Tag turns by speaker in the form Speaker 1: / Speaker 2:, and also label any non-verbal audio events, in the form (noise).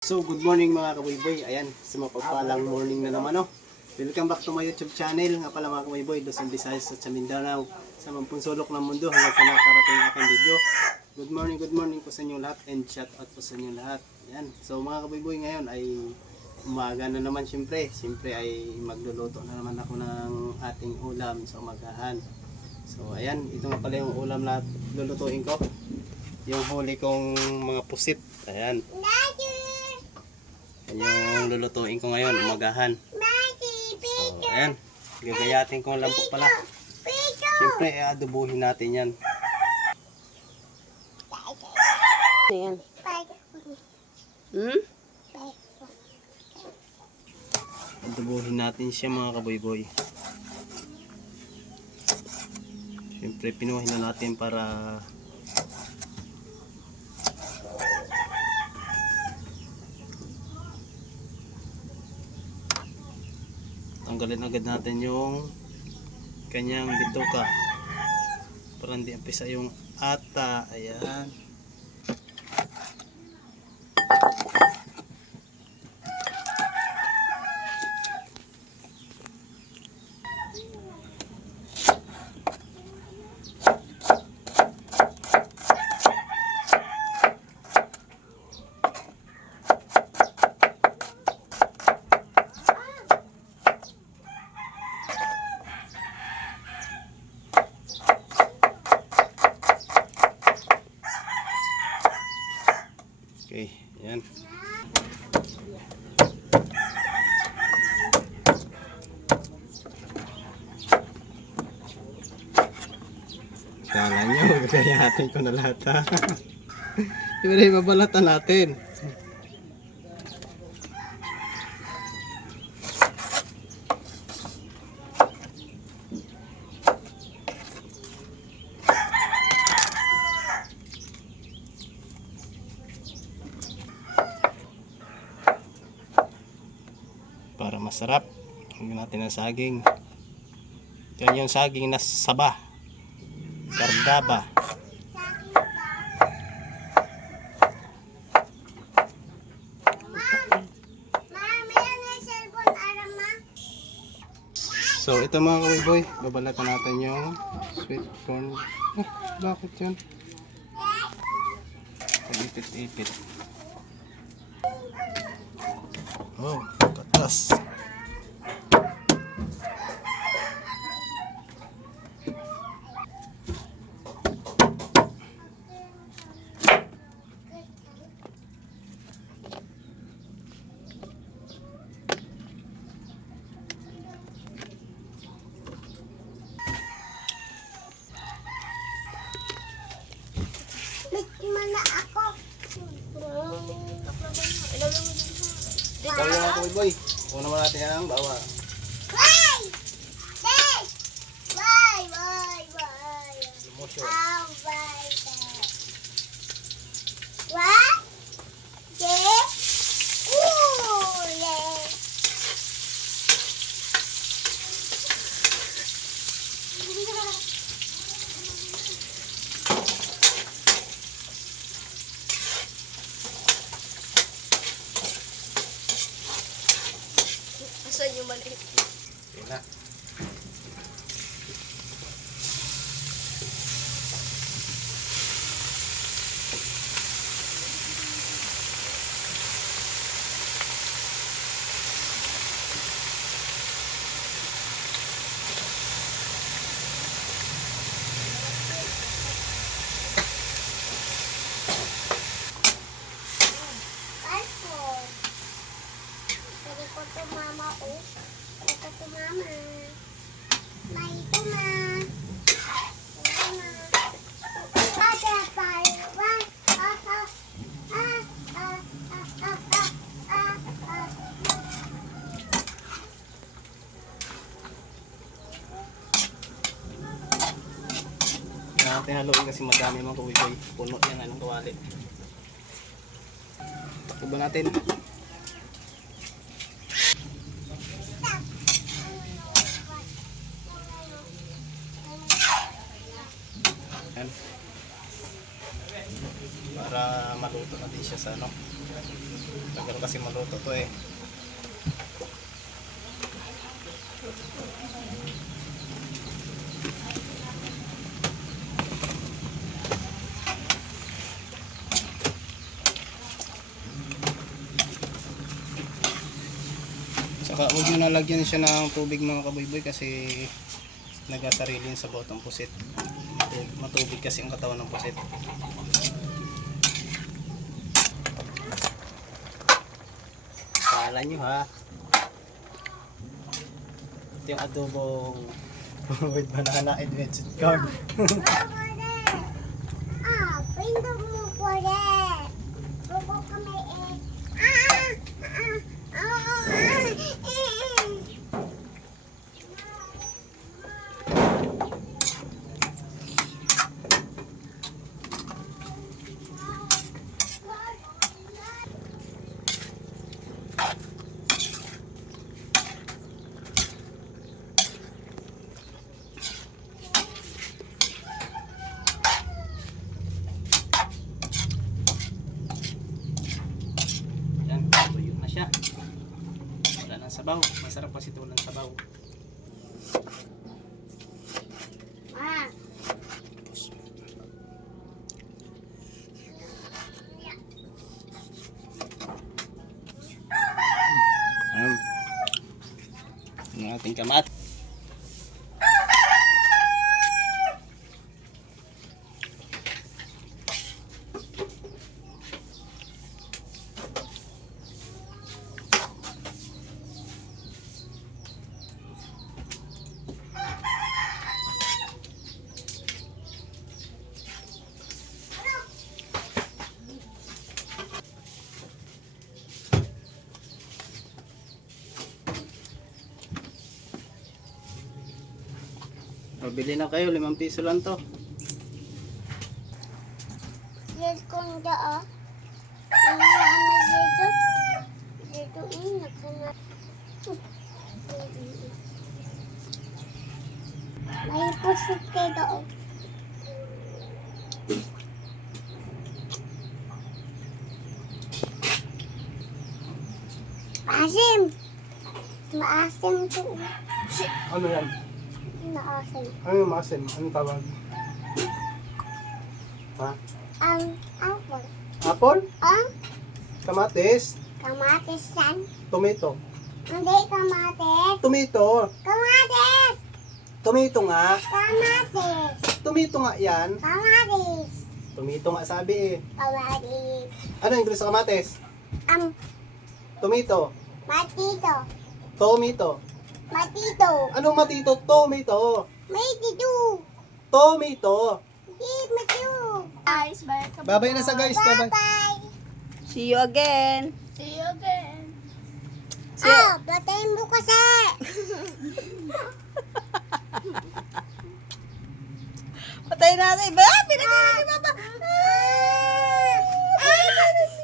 Speaker 1: So, good morning mga kaboyboy. Ayan, sa mapagpalang morning na naman, no? Welcome back to my YouTube channel. Nga pala mga kaboyboy, Luzon, Visayas at sa Mindanao. Sa mampung sulok ng mundo hanggang sa nakarating ang aking video. Good morning, good morning po sa inyo lahat and shout out po sa inyo lahat. Ayan, so mga kaboyboy ngayon ay umaga na naman siyempre. Siyempre ay magluluto na naman ako ng ating ulam sa umagahan. So ayan, ito nga pala yung ulam na lulutuin ko. Yung huli kong mga pusit. Ayan. Yan yung lulutuin ko ngayon, umagahan. So, ayan. Gagayatin ko lang po pala. Siyempre, eh, adubuhin natin yan.
Speaker 2: Ayan. Hmm?
Speaker 1: Adubuhin natin siya mga kaboyboy. Siyempre, pinuhin na natin para tanggalin agad natin yung kanyang bituka. Para hindi ampisa yung ata. Ayan ayan Kala nyo, gagayatin (laughs) ko na lahat ha. (laughs) Iba na ibabalatan natin. Masarap. Huwag natin ang saging. Yan yung saging na saba. Kardaba. So ito mga kawiboy, babalatan natin yung sweet corn. Eh, bakit yan? Ipit-ipit. Oh, katas. boy boy. Una mo natin ang bawa.
Speaker 2: Ah, ah, ah.
Speaker 1: Kaya natin haluin kasi madami mga kawiboy. Puno yan anong kawali. Takbo natin. Yan. Para maluto Luto na din siya sa ano. Tagal kasi maluto to eh. Saka huwag nyo nalagyan siya ng tubig mga kaboyboy kasi nagasarili yun sa botong pusit. Matubig kasi ang katawan ng pusit. Kala nyo ha. Ito yung adobong (laughs) with banana and veggie corn.
Speaker 2: Ah, pinto mo po rin. Buko kami eh. Ah, ah, ah, ah, ah,
Speaker 1: Yan, tuyo na siya. Wala nang sabaw. Masarap kasi ito ng sabaw.
Speaker 2: ah.
Speaker 1: Um, ang ating kamat. Pabili na kayo, limang piso lang to.
Speaker 2: Yes, kung daa. Ang ano dito? Dito eh, nakana. May pusit kayo doon. Maasim! Maasim to.
Speaker 1: Ano yan?
Speaker 2: Maasim.
Speaker 1: Ano yung masim? Anong tawag? Ha?
Speaker 2: Ang apple.
Speaker 1: Apple?
Speaker 2: Ang
Speaker 1: Kamatis?
Speaker 2: kamatis yan.
Speaker 1: Tomato?
Speaker 2: Hindi kamatis.
Speaker 1: Tomato!
Speaker 2: Kamatis!
Speaker 1: Tomato nga!
Speaker 2: Kamatis!
Speaker 1: Tomato nga yan!
Speaker 2: Kamatis!
Speaker 1: Tomato nga sabi eh.
Speaker 2: Kamatis!
Speaker 1: Ano yung Ingles sa kamatis?
Speaker 2: Ang
Speaker 1: Tomato.
Speaker 2: matito!
Speaker 1: Tomato.
Speaker 2: Matito!
Speaker 1: Anong matito? Tomato.
Speaker 2: Matito!
Speaker 1: Tomato.
Speaker 2: Hindi matito! Guys, bye!
Speaker 1: Babay na sa guys. Babay.
Speaker 2: Bye!
Speaker 3: See you again.
Speaker 2: See you again! Ah, platayin mo kasi! (laughs)
Speaker 3: Patay natin. Ba, pinatay na ni Papa. Ah!